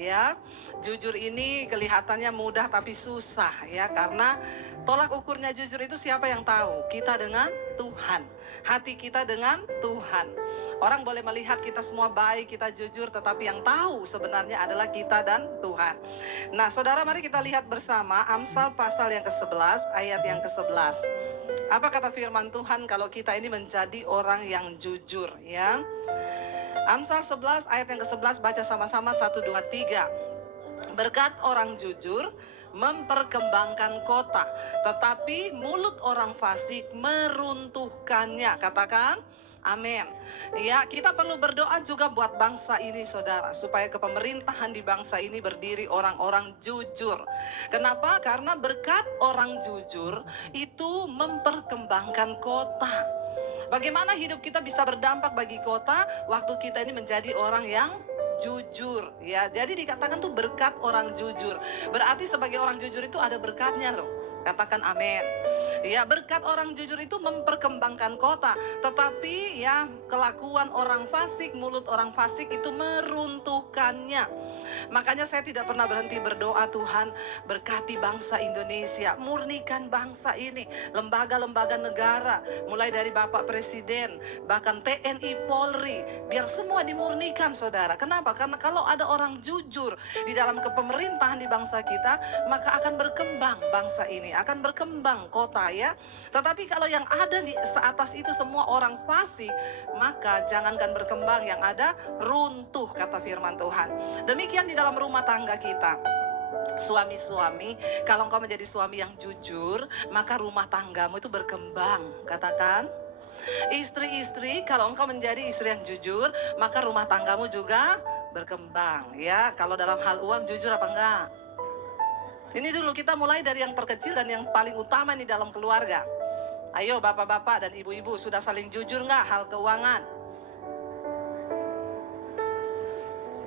ya. Jujur ini kelihatannya mudah tapi susah ya, karena tolak ukurnya jujur itu siapa yang tahu? Kita dengan Tuhan, hati kita dengan Tuhan. Orang boleh melihat kita semua baik, kita jujur, tetapi yang tahu sebenarnya adalah kita dan Tuhan. Nah saudara, mari kita lihat bersama Amsal pasal yang ke-11 ayat yang ke-11. Apa kata firman Tuhan kalau kita ini menjadi orang yang jujur ya? Amsal 11 ayat yang ke-11, baca sama-sama 1, 2, 3. Berkat orang jujur memperkembangkan kota, tetapi mulut orang fasik meruntuhkannya. Katakan amin. Ya, kita perlu berdoa juga buat bangsa ini saudara, supaya kepemerintahan di bangsa ini berdiri orang-orang jujur. Kenapa? Karena berkat orang jujur itu memperkembangkan kota. Bagaimana hidup kita bisa berdampak bagi kota waktu kita ini menjadi orang yang jujur ya. Jadi dikatakan tuh berkat orang jujur. Berarti sebagai orang jujur itu ada berkatnya loh. Katakan amin. Ya, berkat orang jujur itu memperkembangkan kota, tetapi ya kelakuan orang fasik, mulut orang fasik itu meruntuhkannya. Makanya saya tidak pernah berhenti berdoa, Tuhan berkati bangsa Indonesia, murnikan bangsa ini, lembaga-lembaga negara, mulai dari Bapak Presiden, bahkan TNI, Polri, biar semua dimurnikan saudara. Kenapa? Karena kalau ada orang jujur di dalam kepemerintahan di bangsa kita, maka akan berkembang bangsa ini, akan berkembang kota ya. Tetapi kalau yang ada di atas itu semua orang fasik, maka jangankan berkembang, yang ada runtuh, kata firman Tuhan. Demikian di dalam rumah tangga kita. Suami-suami, kalau engkau menjadi suami yang jujur, maka rumah tanggamu itu berkembang. Katakan. Istri-istri, kalau engkau menjadi istri yang jujur, maka rumah tanggamu juga berkembang ya. Kalau dalam hal uang, jujur apa enggak? Ini dulu kita mulai dari yang terkecil dan yang paling utama nih dalam keluarga. Ayo bapak-bapak dan ibu-ibu, sudah saling jujur nggak hal keuangan?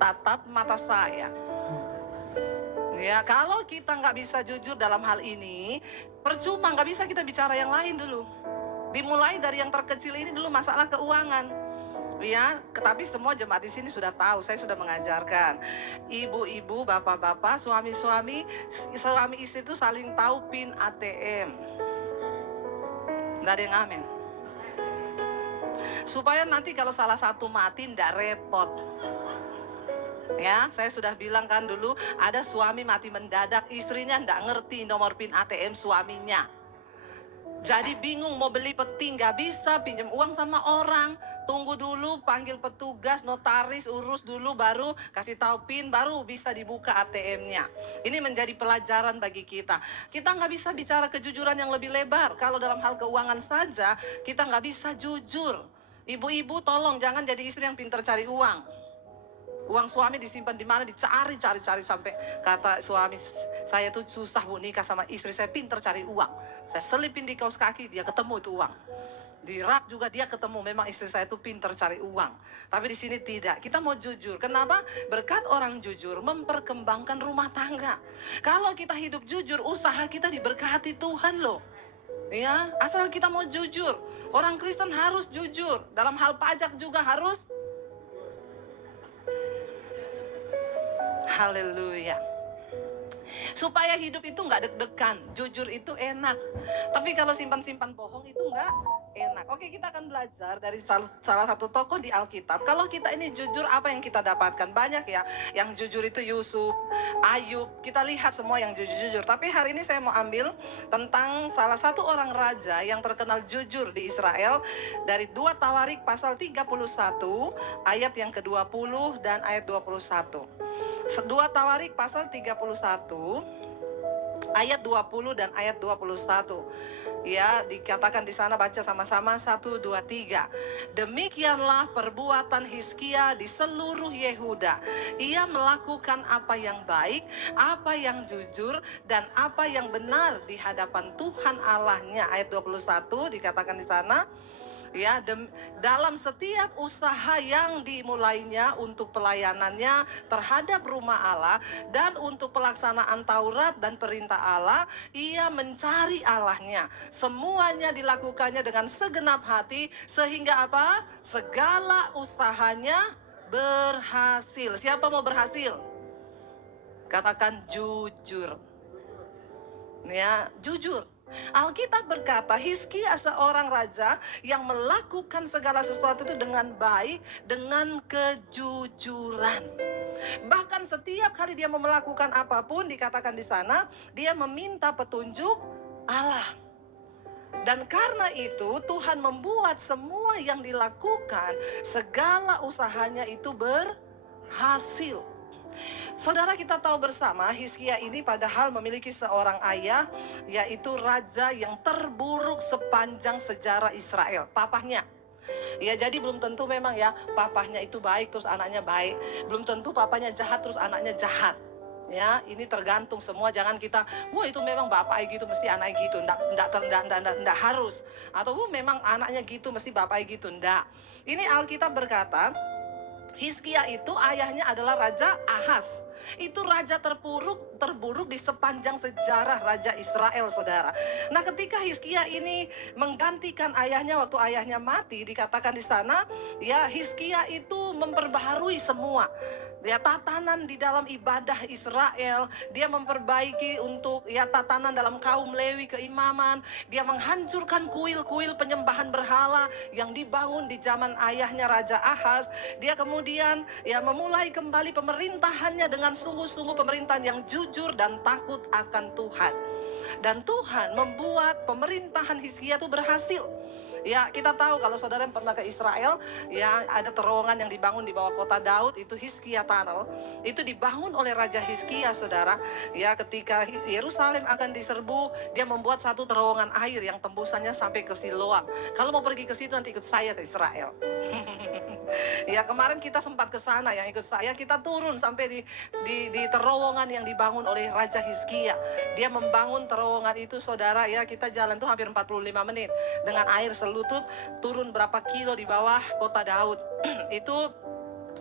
Tatap mata saya. Ya, kalau kita nggak bisa jujur dalam hal ini, percuma, nggak bisa kita bicara yang lain dulu. Dimulai dari yang terkecil ini dulu, masalah keuangan. Ya, tetapi semua jemaat di sini sudah tahu, saya sudah mengajarkan. Ibu-ibu, bapak-bapak, suami-suami, suami istri itu saling tahu PIN ATM. Nggak ada yang amin. Supaya nanti kalau salah satu mati, nggak repot. Ya, saya sudah bilang kan dulu, ada suami mati mendadak, istrinya nggak ngerti nomor PIN ATM suaminya. Jadi bingung mau beli peti, nggak bisa, pinjam uang sama orang, tunggu dulu, panggil petugas, notaris, urus dulu, baru kasih tahu PIN, baru bisa dibuka ATM-nya. Ini menjadi pelajaran bagi kita. Kita nggak bisa bicara kejujuran yang lebih lebar. Kalau dalam hal keuangan saja, kita nggak bisa jujur. Ibu-ibu tolong jangan jadi istri yang pintar cari uang. Uang suami disimpan di mana, dicari sampai kata suami saya tuh susah bu nikah sama istri saya, pinter cari uang. Saya selipin di kaos kaki, dia ketemu itu uang. Di rak juga dia ketemu, memang istri saya tuh pinter cari uang. Tapi di sini tidak. Kita mau jujur. Kenapa? Berkat orang jujur memperkembangkan rumah tangga. Kalau kita hidup jujur, usaha kita diberkati Tuhan loh. Ya, asal kita mau jujur. Orang Kristen harus jujur. Dalam hal pajak juga harus. Haleluya. Supaya hidup itu nggak deg-degan, jujur itu enak. Tapi kalau simpan-simpan bohong itu nggak enak. Oke, kita akan belajar dari salah satu tokoh di Alkitab. Kalau kita ini jujur, apa yang kita dapatkan? Banyak ya, yang jujur itu Yusuf, Ayub. Kita lihat semua yang jujur-jujur. Tapi hari ini saya mau ambil tentang salah satu orang raja yang terkenal jujur di Israel. Dari 2 Tawarik pasal 31, ayat yang ke-20 dan ayat 21. 2 Tawarik pasal 31 ayat 20 dan ayat 21. Ya, dikatakan di sana, baca sama-sama 1 2 3. Demikianlah perbuatan Hizkia di seluruh Yehuda. Ia melakukan apa yang baik, apa yang jujur, dan apa yang benar di hadapan Tuhan Allahnya. Ayat 21 dikatakan di sana. Ya, dalam setiap usaha yang dimulainya untuk pelayanannya terhadap rumah Allah dan untuk pelaksanaan Taurat dan perintah Allah, ia mencari Allahnya. Semuanya dilakukannya dengan segenap hati, sehingga apa? Segala usahanya berhasil. Siapa mau berhasil? Katakan jujur. Ya, jujur. Alkitab berkata Hizkia seorang raja yang melakukan segala sesuatu itu dengan baik, dengan kejujuran. Bahkan setiap kali dia melakukan apapun, dikatakan di sana, dia meminta petunjuk Allah. Dan karena itu Tuhan membuat semua yang dilakukan, segala usahanya itu berhasil. Saudara, kita tahu bersama Hizkia ini padahal memiliki seorang ayah, yaitu raja yang terburuk sepanjang sejarah Israel, papahnya. Ya, jadi belum tentu memang ya papahnya itu baik terus anaknya baik, belum tentu papanya jahat terus anaknya jahat. Ya, ini tergantung semua. Jangan kita, wah itu memang bapaknya gitu mesti anaknya gitu. Ndak harus. Atau memang anaknya gitu mesti bapaknya gitu. Ndak. Ini Alkitab berkata Hizkia itu ayahnya adalah Raja Ahaz. Itu raja terburuk di sepanjang sejarah Raja Israel, saudara. Nah, ketika Hizkia ini menggantikan ayahnya waktu ayahnya mati, dikatakan di sana, ya Hizkia itu memperbaharui semua. Ya, tatanan di dalam ibadah Israel, dia memperbaiki untuk ya tatanan dalam kaum Lewi keimaman, dia menghancurkan kuil-kuil penyembahan berhala yang dibangun di zaman ayahnya Raja Ahaz. Dia kemudian ya memulai kembali pemerintahannya dengan sungguh-sungguh pemerintahan yang jujur dan takut akan Tuhan. Dan Tuhan membuat pemerintahan Hizkia itu berhasil. Ya, kita tahu kalau saudara yang pernah ke Israel, ya ada terowongan yang dibangun di bawah kota Daud, itu Hizkia Tunnel. Itu dibangun oleh Raja Hizkia, saudara. Ya, ketika Yerusalem akan diserbu, dia membuat satu terowongan air yang tembusannya sampai ke Siloam. Kalau mau pergi ke situ nanti ikut saya ke Israel. Ya, kemarin kita sempat ke sana, yang ikut saya kita turun sampai di terowongan yang dibangun oleh Raja Hizkia. Dia membangun terowongan itu, saudara, ya kita jalan tuh hampir 45 menit dengan air selutut, turun berapa kilo di bawah kota Daud. Itu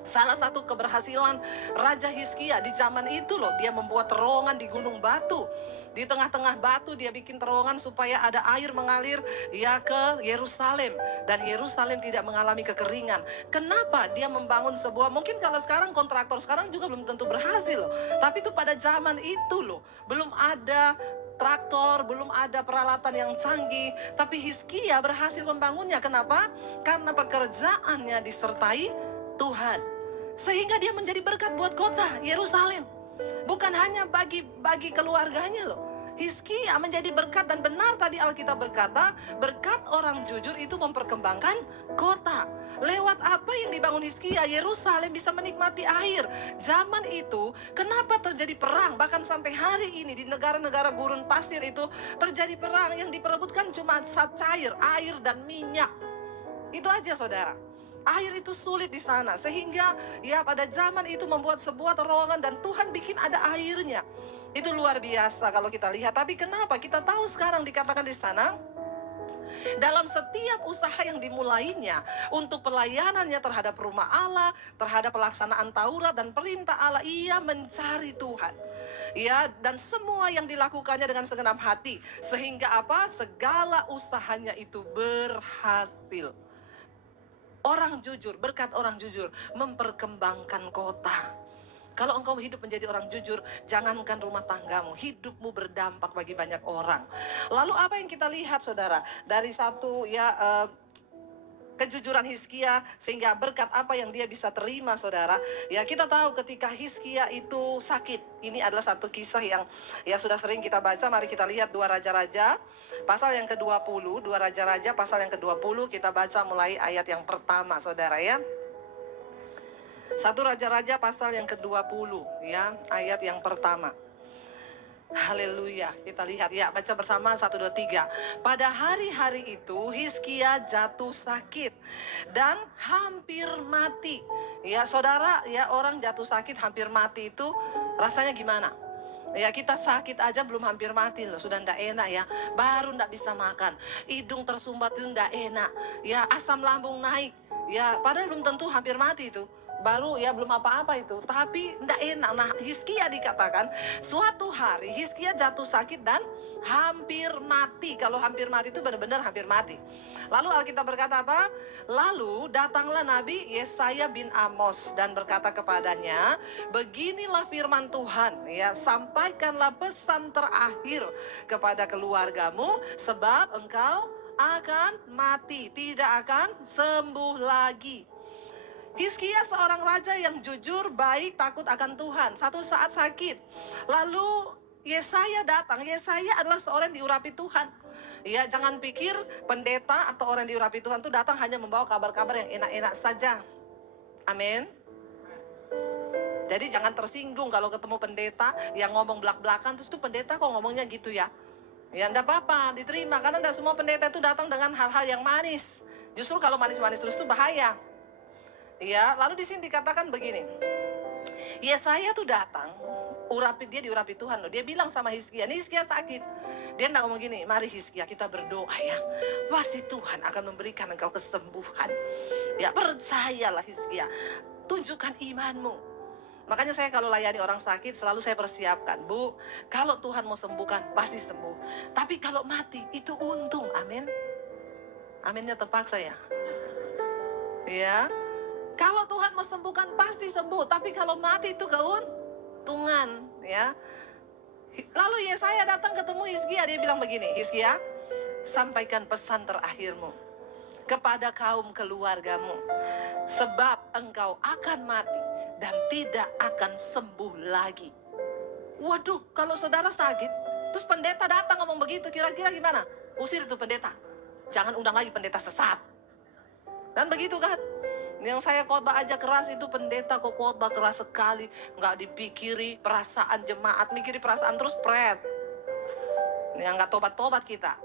salah satu keberhasilan Raja Hizkia di zaman itu loh. Dia membuat terowongan di gunung batu. Di tengah-tengah batu dia bikin terowongan supaya ada air mengalir ya ke Yerusalem. Dan Yerusalem tidak mengalami kekeringan. Kenapa dia membangun sebuah, mungkin kalau sekarang kontraktor sekarang juga belum tentu berhasil loh. Tapi itu pada zaman itu loh, belum ada traktor, belum ada peralatan yang canggih. Tapi Hizkia berhasil membangunnya. Kenapa? Karena pekerjaannya disertai Tuhan. Sehingga dia menjadi berkat buat kota Yerusalem. Bukan hanya bagi keluarganya loh. Hizkia menjadi berkat, dan benar tadi Alkitab berkata, berkat orang jujur itu memperkembangkan kota. Lewat apa yang dibangun Hizkia, Yerusalem bisa menikmati air. Zaman itu, kenapa terjadi perang? Bahkan sampai hari ini di negara-negara gurun pasir itu terjadi perang yang diperebutkan cuma zat cair, air dan minyak. Itu aja, saudara. Air itu sulit di sana, sehingga ya pada zaman itu membuat sebuah terowongan dan Tuhan bikin ada airnya. Itu luar biasa kalau kita lihat. Tapi kenapa kita tahu sekarang dikatakan di sana, dalam setiap usaha yang dimulainya untuk pelayanannya terhadap rumah Allah, terhadap pelaksanaan Taurat dan perintah Allah, ia mencari Tuhan. Ya, dan semua yang dilakukannya dengan segenap hati, sehingga apa? Segala usahanya itu berhasil. Orang jujur, berkat orang jujur memperkembangkan kota. Kalau engkau hidup menjadi orang jujur, jangankan rumah tanggamu, hidupmu berdampak bagi banyak orang. Lalu apa yang kita lihat, saudara? Dari satu kejujuran Hizkia, sehingga berkat apa yang dia bisa terima, saudara. Ya, kita tahu ketika Hizkia itu sakit. Ini adalah satu kisah yang ya sudah sering kita baca. Mari kita lihat 2 Raja-Raja pasal yang ke-20. 2 Raja-Raja pasal yang ke-20, kita baca mulai ayat yang pertama, saudara ya. 1 Raja-Raja pasal yang ke-20 ya, ayat yang pertama. Haleluya, kita lihat ya, baca bersama 1, 2, 3. Pada hari-hari itu Hizkia jatuh sakit dan hampir mati. Ya saudara, ya orang jatuh sakit hampir mati itu rasanya gimana? Ya kita sakit aja belum hampir mati loh, sudah ndak enak ya. Baru ndak bisa makan, hidung tersumbat itu ndak enak. Ya asam lambung naik. Ya padahal belum tentu hampir mati itu. Baru ya belum apa-apa itu, tapi ndak enak. Nah Hizkia dikatakan suatu hari Hizkia jatuh sakit dan hampir mati. Kalau hampir mati itu benar-benar hampir mati. Lalu Alkitab berkata apa? Lalu datanglah Nabi Yesaya bin Amos dan berkata kepadanya, beginilah firman Tuhan, ya, sampaikanlah pesan terakhir kepada keluargamu, sebab engkau akan mati, tidak akan sembuh lagi. Hizkia seorang raja yang jujur, baik, takut akan Tuhan. Satu saat sakit. Lalu Yesaya datang. Yesaya adalah seorang yang diurapi Tuhan. Ya, jangan pikir pendeta atau orang yang diurapi Tuhan itu datang hanya membawa kabar-kabar yang enak-enak saja. Amin. Jadi jangan tersinggung kalau ketemu pendeta yang ngomong belak-belakan, terus tuh pendeta kok ngomongnya gitu ya. Ya enggak apa-apa, diterima. Karena enggak semua pendeta itu datang dengan hal-hal yang manis. Justru kalau manis-manis terus itu bahaya. Ya, lalu di sini dikatakan begini. Yesaya tuh datang, dia diurapi Tuhan loh. Dia bilang sama Hizkia, nih Hizkia sakit. Dia enggak ngomong gini, mari Hizkia kita berdoa ya. Pasti Tuhan akan memberikan engkau kesembuhan. Ya, percayalah Hizkia. Tunjukkan imanmu. Makanya saya kalau layani orang sakit selalu saya persiapkan, Bu, kalau Tuhan mau sembuhkan pasti sembuh. Tapi kalau mati itu untung, amin. Aminnya terpaksa ya. Ya, kalau Tuhan mau sembuhkan pasti sembuh. Tapi kalau mati itu keuntungan, ya. Lalu Yesaya datang ketemu Hizkia, dia bilang begini, Hizkia, sampaikan pesan terakhirmu kepada kaum keluargamu, sebab engkau akan mati dan tidak akan sembuh lagi. Waduh, kalau saudara sakit, terus pendeta datang ngomong begitu, kira-kira gimana? Usir itu pendeta. Jangan undang lagi pendeta sesat. Dan begitu kan? Yang saya khotbah aja keras itu pendeta kok khotbah keras sekali. Nggak dipikiri perasaan jemaat, mikiri perasaan terus pret. Yang nggak tobat-tobat kita.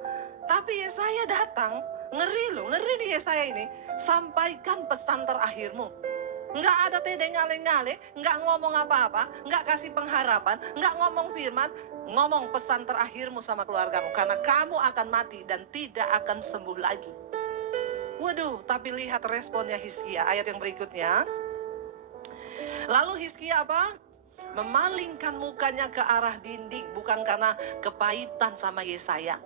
Tapi Yesaya datang, ngeri loh, ngeri nih Yesaya ini. Sampaikan pesan terakhirmu. Nggak ada tede ngale-ngale, nggak ngomong apa-apa, nggak kasih pengharapan, nggak ngomong firman, ngomong pesan terakhirmu sama keluargamu. Karena kamu akan mati dan tidak akan sembuh lagi. Waduh, tapi lihat responnya Hizkia, ayat yang berikutnya. Lalu Hizkia apa? Memalingkan mukanya ke arah dinding, bukan karena kepahitan sama Yesaya,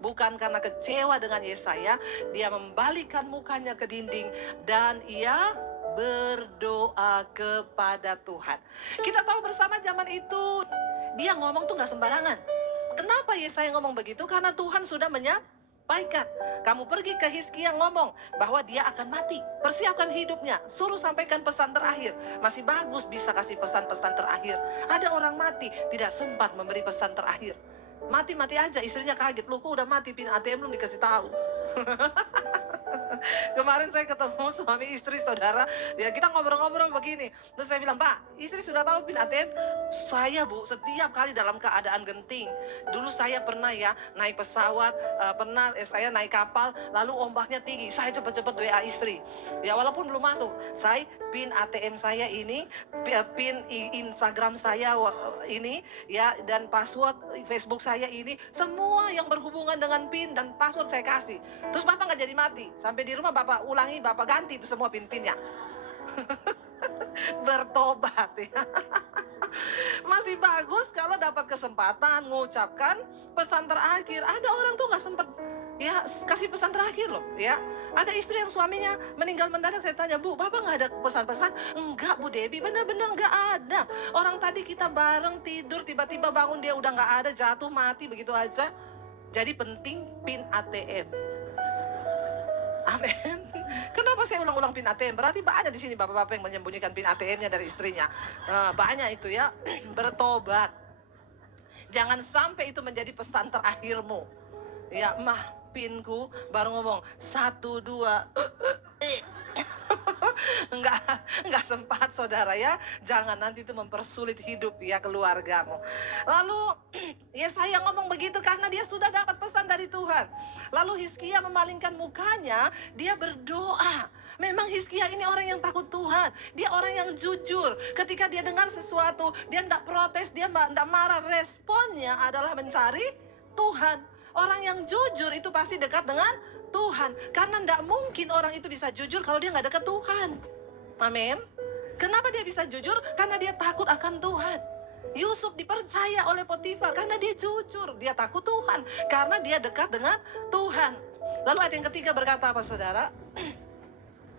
bukan karena kecewa dengan Yesaya. Dia membalikkan mukanya ke dinding dan ia berdoa kepada Tuhan. Kita tahu bersama zaman itu dia ngomong tuh gak sembarangan. Kenapa Yesaya ngomong begitu? Karena Tuhan sudah menyampaikan. Kamu pergi ke Hizkia ngomong bahwa dia akan mati. Persiapkan hidupnya. Suruh sampaikan pesan terakhir. Masih bagus bisa kasih pesan-pesan terakhir. Ada orang mati tidak sempat memberi pesan terakhir. Mati-mati aja, istrinya kaget. Loh, kok udah mati, pin ATM belum dikasih tahu. Kemarin saya ketemu suami istri saudara, ya kita ngobrol-ngobrol begini. Terus saya bilang, Pak, istri sudah tahu pin ATM? Saya Bu, setiap kali dalam keadaan genting. Dulu saya pernah ya naik pesawat, pernah saya naik kapal, lalu ombaknya tinggi. Saya cepat-cepat WA istri. Ya walaupun belum masuk, saya pin ATM saya ini, pin Instagram saya ini, ya, dan password Facebook saya ini, semua yang berhubungan dengan pin dan password saya kasih. Terus Bapak nggak jadi mati. Sampai di rumah Bapak ulangi, Bapak ganti itu semua pin-pinnya. Bertobat ya. Masih bagus kalau dapat kesempatan mengucapkan pesan terakhir. Ada orang tuh nggak sempat ya kasih pesan terakhir loh ya. Ada istri yang suaminya meninggal mendadak. Saya tanya, Bu, Bapak nggak ada pesan-pesan? Enggak Bu Debbie, benar-benar nggak ada. Orang tadi kita bareng tidur, tiba-tiba bangun dia udah nggak ada, jatuh mati begitu aja. Jadi penting pin ATM. Amin. Kenapa saya ulang-ulang pin ATM? Berarti banyak di sini bapak-bapak yang menyembunyikan pin ATM-nya dari istrinya. Banyak itu ya. Bertobat. Jangan sampai itu menjadi pesan terakhirmu. Ya, mah, pinku baru ngomong 1, 2. Enggak sempat saudara ya. Jangan nanti itu mempersulit hidup ya keluargamu. Lalu Yesaya ngomong begitu karena dia sudah dapat pesan dari Tuhan. Lalu Hizkia memalingkan mukanya, dia berdoa. Memang Hizkia ini orang yang takut Tuhan. Dia orang yang jujur. Ketika dia dengar sesuatu, dia tidak protes, dia tidak marah. Responnya adalah mencari Tuhan. Orang yang jujur itu pasti dekat dengan Tuhan. Karena tidak mungkin orang itu bisa jujur kalau dia nggak dekat Tuhan. Amin. Kenapa dia bisa jujur? Karena dia takut akan Tuhan. Yusuf dipercaya oleh Potifar karena dia jujur, dia takut Tuhan, karena dia dekat dengan Tuhan. Lalu ayat yang ketiga berkata apa saudara?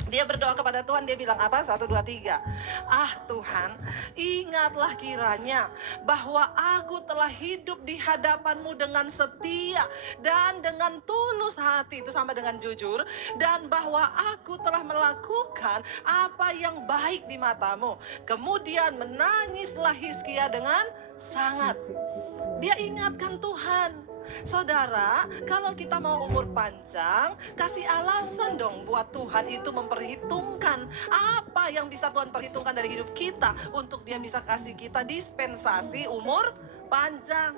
Dia berdoa kepada Tuhan, dia bilang apa? 1, 2, 3. Ah Tuhan, ingatlah kiranya bahwa aku telah hidup di hadapan-Mu dengan setia dan dengan tulus hati, itu sama dengan jujur, dan bahwa aku telah melakukan apa yang baik di mata-Mu. Kemudian menangislah Hizkia dengan sangat. Dia ingatkan Tuhan. Saudara, kalau kita mau umur panjang, kasih alasan dong buat Tuhan itu memperhitungkan apa yang bisa Tuhan perhitungkan dari hidup kita untuk Dia bisa kasih kita dispensasi umur panjang.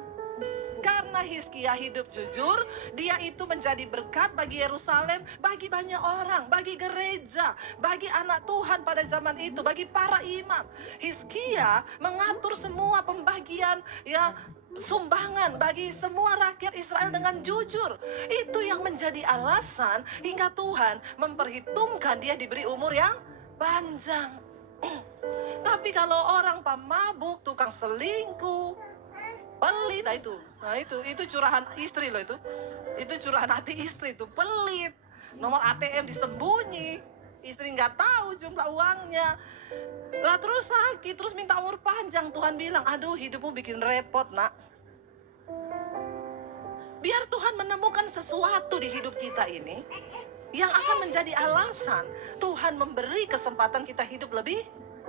Karena Hizkia hidup jujur, dia itu menjadi berkat bagi Yerusalem, bagi banyak orang, bagi gereja, bagi anak Tuhan pada zaman itu, bagi para imam. Hizkia mengatur semua pembagian sumbangan bagi semua rakyat Israel dengan jujur. Itu yang menjadi alasan hingga Tuhan memperhitungkan dia diberi umur yang panjang. Tapi kalau orang pemabuk, tukang selingkuh, pelit, itu curahan istri loh itu. Itu curahan hati istri itu, pelit. Nomor ATM disembunyi, istri nggak tahu jumlah uangnya. Lah terus sakit, terus minta umur panjang. Tuhan bilang, aduh hidupmu bikin repot nak. Biar Tuhan menemukan sesuatu di hidup kita ini yang akan menjadi alasan Tuhan memberi kesempatan kita hidup lebih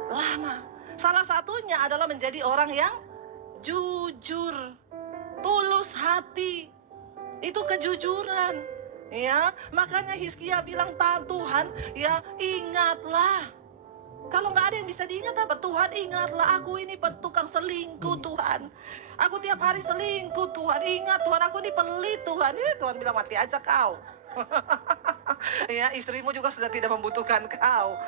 lama. Salah satunya adalah menjadi orang yang jujur, tulus hati. Itu kejujuran. Ya, makanya Hizkia bilang, Tuhan, ya ingatlah. Kalau nggak ada yang bisa diingat apa? Tuhan ingatlah, aku ini tukang selingkuh Tuhan. Aku tiap hari selingkuh Tuhan. Ingat Tuhan, aku ini pelit Tuhan. Tuhan bilang mati aja kau. Ya, istrimu juga sudah tidak membutuhkan kau.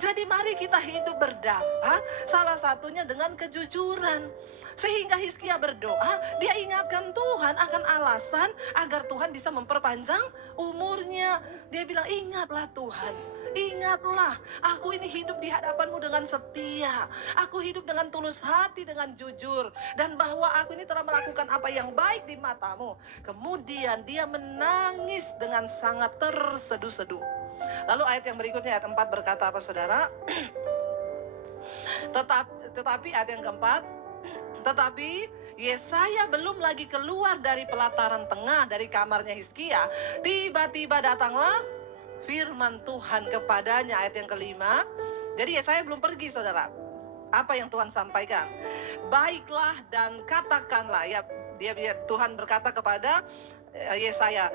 Jadi mari kita hidup berdampak, salah satunya dengan kejujuran. Sehingga Hizkia berdoa, dia ingatkan Tuhan akan alasan agar Tuhan bisa memperpanjang umurnya. Dia bilang, ingatlah Tuhan, ingatlah, aku ini hidup di hadapan-Mu dengan setia. Aku hidup dengan tulus hati, dengan jujur. Dan bahwa aku ini telah melakukan apa yang baik di mata-Mu. Kemudian dia menangis dengan sangat terseduh-seduh. Lalu ayat yang berikutnya, ayat 4 berkata apa saudara? Tetapi ayat yang keempat, tetapi Yesaya belum lagi keluar dari pelataran tengah dari kamarnya Hizkia, tiba-tiba datanglah firman Tuhan kepadanya, ayat yang kelima. Jadi Yesaya belum pergi saudara. Apa yang Tuhan sampaikan? Baiklah dan katakanlah, ya Tuhan berkata kepada Yesaya,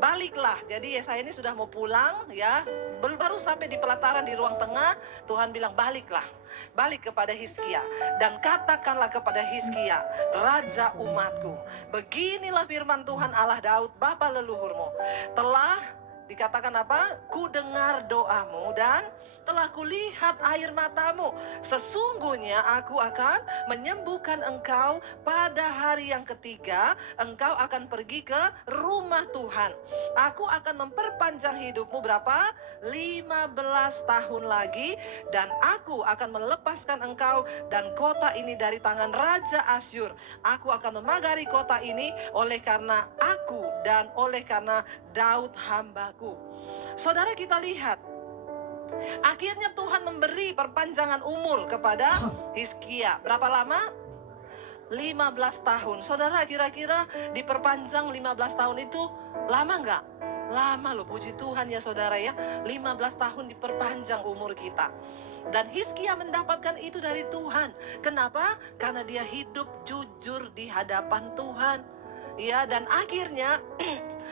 baliklah. Jadi Yesaya ini sudah mau pulang, ya, baru sampai di pelataran di ruang tengah. Tuhan bilang, baliklah, balik kepada Hizkia dan katakanlah kepada Hizkia, raja umatku, beginilah firman Tuhan Allah Daud bapa leluhurmu, telah dikatakan apa? Ku dengar doamu dan telah kulihat air matamu. Sesungguhnya aku akan menyembuhkan engkau pada hari yang ketiga. Engkau akan pergi ke rumah Tuhan. Aku akan memperpanjang hidupmu berapa? 15 tahun lagi. Dan aku akan melepaskan engkau dan kota ini dari tangan Raja Asyur. Aku akan memagari kota ini oleh karena aku dan oleh karena Daud hambaku. Saudara, kita lihat, akhirnya Tuhan memberi perpanjangan umur kepada Hizkia. Berapa lama? 15 tahun. Saudara, kira-kira diperpanjang 15 tahun itu lama nggak? Lama loh, puji Tuhan ya saudara ya. 15 tahun diperpanjang umur kita. Dan Hizkia mendapatkan itu dari Tuhan. Kenapa? Karena dia hidup jujur di hadapan Tuhan. Ya, dan akhirnya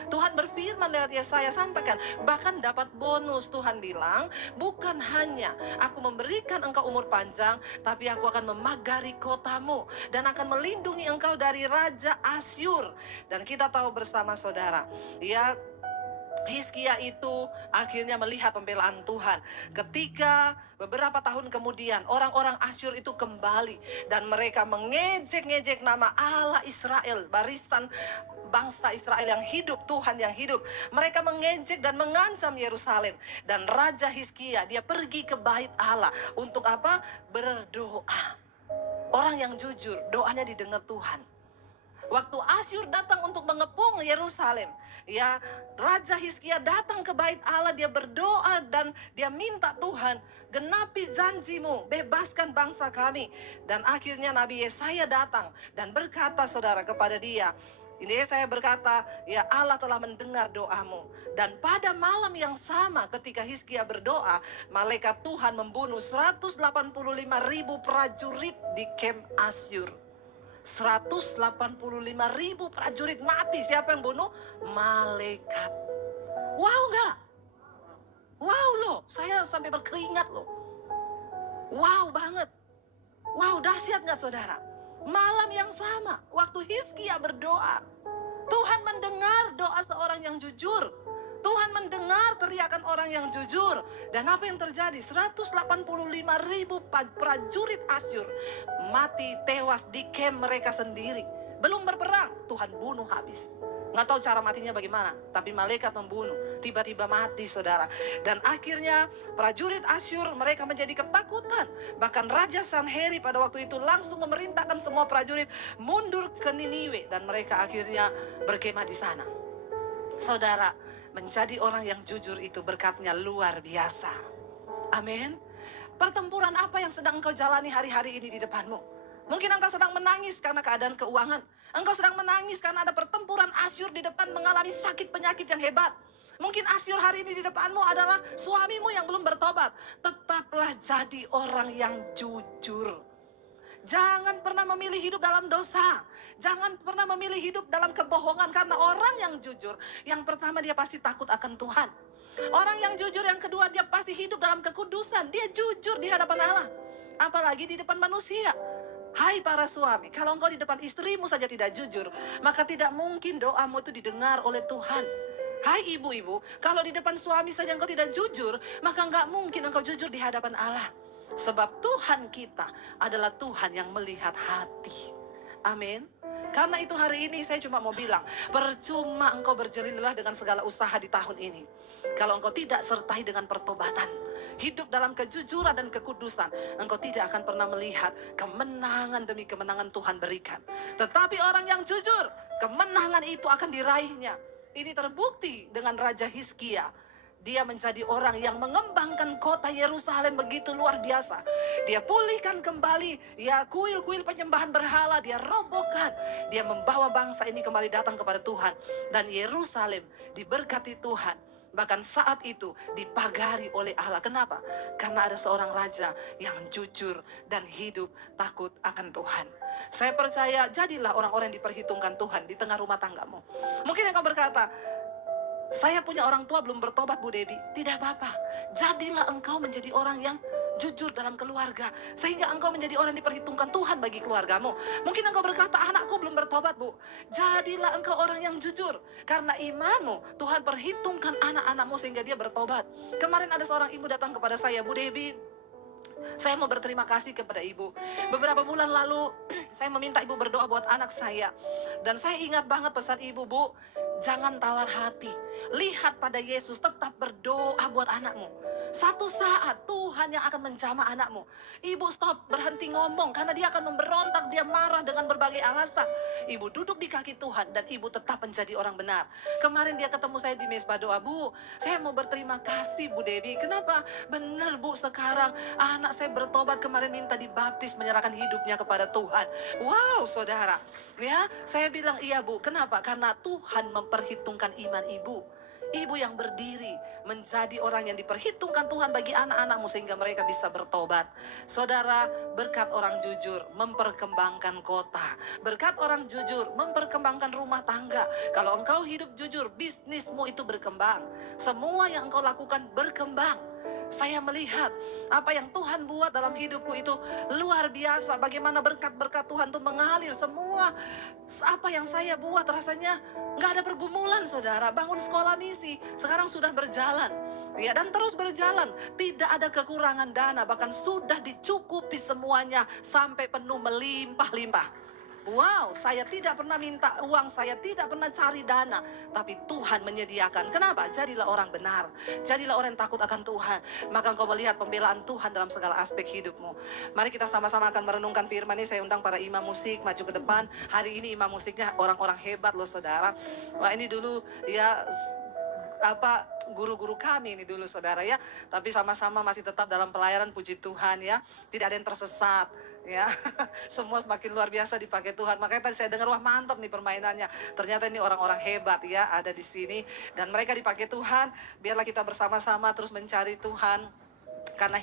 Tuhan berfirman lewat Yesaya sampaikan, bahkan dapat bonus. Tuhan bilang, bukan hanya aku memberikan engkau umur panjang, tapi aku akan memagari kotamu dan akan melindungi engkau dari Raja Asyur. Dan kita tahu bersama saudara, ya, Hizkia itu akhirnya melihat pembelaan Tuhan. Ketika beberapa tahun kemudian orang-orang Asyur itu kembali dan mereka mengejek-ngejek nama Allah Israel, barisan bangsa Israel yang hidup, Tuhan yang hidup. Mereka mengejek dan mengancam Yerusalem. Dan Raja Hizkia, dia pergi ke bait Allah untuk apa? Berdoa. Orang yang jujur, doanya didengar Tuhan. Waktu Asyur datang untuk mengepung Yerusalem, ya, Raja Hizkia datang ke bait Allah, dia berdoa dan dia minta Tuhan, genapi janjimu, bebaskan bangsa kami. Dan akhirnya Nabi Yesaya datang dan berkata, saudara, kepada dia, ini saya berkata, ya, Allah telah mendengar doamu. Dan pada malam yang sama ketika Hizkia berdoa, malaikat Tuhan membunuh 185.000 prajurit di kem Asyur. 185.000 prajurit mati. Siapa yang bunuh? Malaikat. Wow nggak? Wow loh, saya sampai berkeringat loh. Wow banget. Wow, dahsyat nggak saudara? Malam yang sama, waktu Hizkia berdoa, Tuhan mendengar doa seorang yang jujur. Tuhan mendengar teriakan orang yang jujur. Dan apa yang terjadi? 185.000 prajurit Asyur mati, tewas di kem mereka sendiri. Belum berperang, Tuhan bunuh habis. Nggak tahu cara matinya bagaimana, tapi malaikat membunuh. Tiba-tiba mati, saudara. Dan akhirnya prajurit Asyur mereka menjadi ketakutan. Bahkan Raja Sanherib pada waktu itu langsung memerintahkan semua prajurit mundur ke Niniwe. Dan mereka akhirnya berkemah di sana. Saudara, menjadi orang yang jujur itu berkatnya luar biasa. Amin. Pertempuran apa yang sedang engkau jalani hari-hari ini di depanmu? Mungkin engkau sedang menangis karena keadaan keuangan. Engkau sedang menangis karena ada pertempuran Asyur di depan, mengalami sakit penyakit yang hebat. Mungkin Asyur hari ini di depanmu adalah suamimu yang belum bertobat. Tetaplah jadi orang yang jujur. Jangan pernah memilih hidup dalam dosa. Jangan pernah memilih hidup dalam kebohongan. Karena orang yang jujur, yang pertama dia pasti takut akan Tuhan. Orang yang jujur yang kedua, dia pasti hidup dalam kekudusan. Dia jujur di hadapan Allah, apalagi di depan manusia. Hai para suami, kalau engkau di depan istrimu saja tidak jujur, maka tidak mungkin doamu itu didengar oleh Tuhan. Hai ibu-ibu, kalau di depan suami saja engkau tidak jujur, maka enggak mungkin engkau jujur di hadapan Allah. Sebab Tuhan kita adalah Tuhan yang melihat hati. Amin. Karena itu hari ini saya cuma mau bilang, percuma engkau berjerih lelah dengan segala usaha di tahun ini, kalau engkau tidak sertai dengan pertobatan, hidup dalam kejujuran dan kekudusan, engkau tidak akan pernah melihat kemenangan demi kemenangan Tuhan berikan. Tetapi orang yang jujur, kemenangan itu akan diraihnya. Ini terbukti dengan Raja Hizkia. Dia menjadi orang yang mengembangkan kota Yerusalem begitu luar biasa. Dia pulihkan kembali, ya, kuil-kuil penyembahan berhala dia robohkan. Dia membawa bangsa ini kembali datang kepada Tuhan. Dan Yerusalem diberkati Tuhan. Bahkan saat itu dipagari oleh Allah. Kenapa? Karena ada seorang raja yang jujur dan hidup takut akan Tuhan. Saya percaya, jadilah orang-orang yang diperhitungkan Tuhan di tengah rumah tanggamu. Mungkin engkau berkata, saya punya orang tua belum bertobat, Bu Debbie. Tidak apa-apa. Jadilah engkau menjadi orang yang jujur dalam keluarga, sehingga engkau menjadi orang yang diperhitungkan Tuhan bagi keluargamu. Mungkin engkau berkata, anakku belum bertobat, Bu. Jadilah engkau orang yang jujur. Karena imanmu, Tuhan perhitungkan anak-anakmu sehingga dia bertobat. Kemarin ada seorang ibu datang kepada saya, Bu Debbie, saya mau berterima kasih kepada ibu. Beberapa bulan lalu, saya meminta ibu berdoa buat anak saya. Dan saya ingat banget pesan ibu, Bu, jangan tawar hati. Lihat pada Yesus, tetap berdoa buat anakmu. Satu saat Tuhan yang akan menjamah anakmu. Ibu stop, berhenti ngomong, karena dia akan memberontak, dia marah dengan berbagai alasan. Ibu duduk di kaki Tuhan dan ibu tetap menjadi orang benar. Kemarin dia ketemu saya di mesbah doa, Bu, saya mau berterima kasih, Bu Debbie. Kenapa? Benar, Bu, sekarang anak saya bertobat, kemarin minta dibaptis, menyerahkan hidupnya kepada Tuhan. Wow, saudara. Ya, saya bilang iya, Bu. Kenapa? Karena Tuhan memperhitungkan iman ibu. Ibu yang berdiri menjadi orang yang diperhitungkan Tuhan bagi anak-anakmu sehingga mereka bisa bertobat. Saudara, berkat orang jujur memperkembangkan kota. Berkat orang jujur memperkembangkan rumah tangga. Kalau engkau hidup jujur, bisnismu itu berkembang. Semua yang engkau lakukan berkembang. Saya melihat apa yang Tuhan buat dalam hidupku itu luar biasa. Bagaimana berkat-berkat Tuhan itu mengalir. Semua apa yang saya buat rasanya gak ada pergumulan, saudara. Bangun sekolah misi sekarang sudah berjalan, ya, dan terus berjalan. Tidak ada kekurangan dana, bahkan sudah dicukupi semuanya sampai penuh, melimpah-limpah. Wow, saya tidak pernah minta uang, saya tidak pernah cari dana, tapi Tuhan menyediakan. Kenapa? Jadilah orang benar, jadilah orang yang takut akan Tuhan. Maka engkau melihat pembelaan Tuhan dalam segala aspek hidupmu. Mari kita sama-sama akan merenungkan firman ini. Saya undang para imam musik maju ke depan. Hari ini imam musiknya orang-orang hebat loh saudara. Wah, ini dulu ya guru-guru kami ini dulu saudara ya, tapi sama-sama masih tetap dalam pelayanan, puji Tuhan ya, tidak ada yang tersesat ya. Semua semakin luar biasa dipakai Tuhan. Makanya tadi saya dengar, wah mantap nih permainannya, ternyata ini orang-orang hebat ya ada di sini dan mereka dipakai Tuhan. Biarlah kita bersama-sama terus mencari Tuhan, karena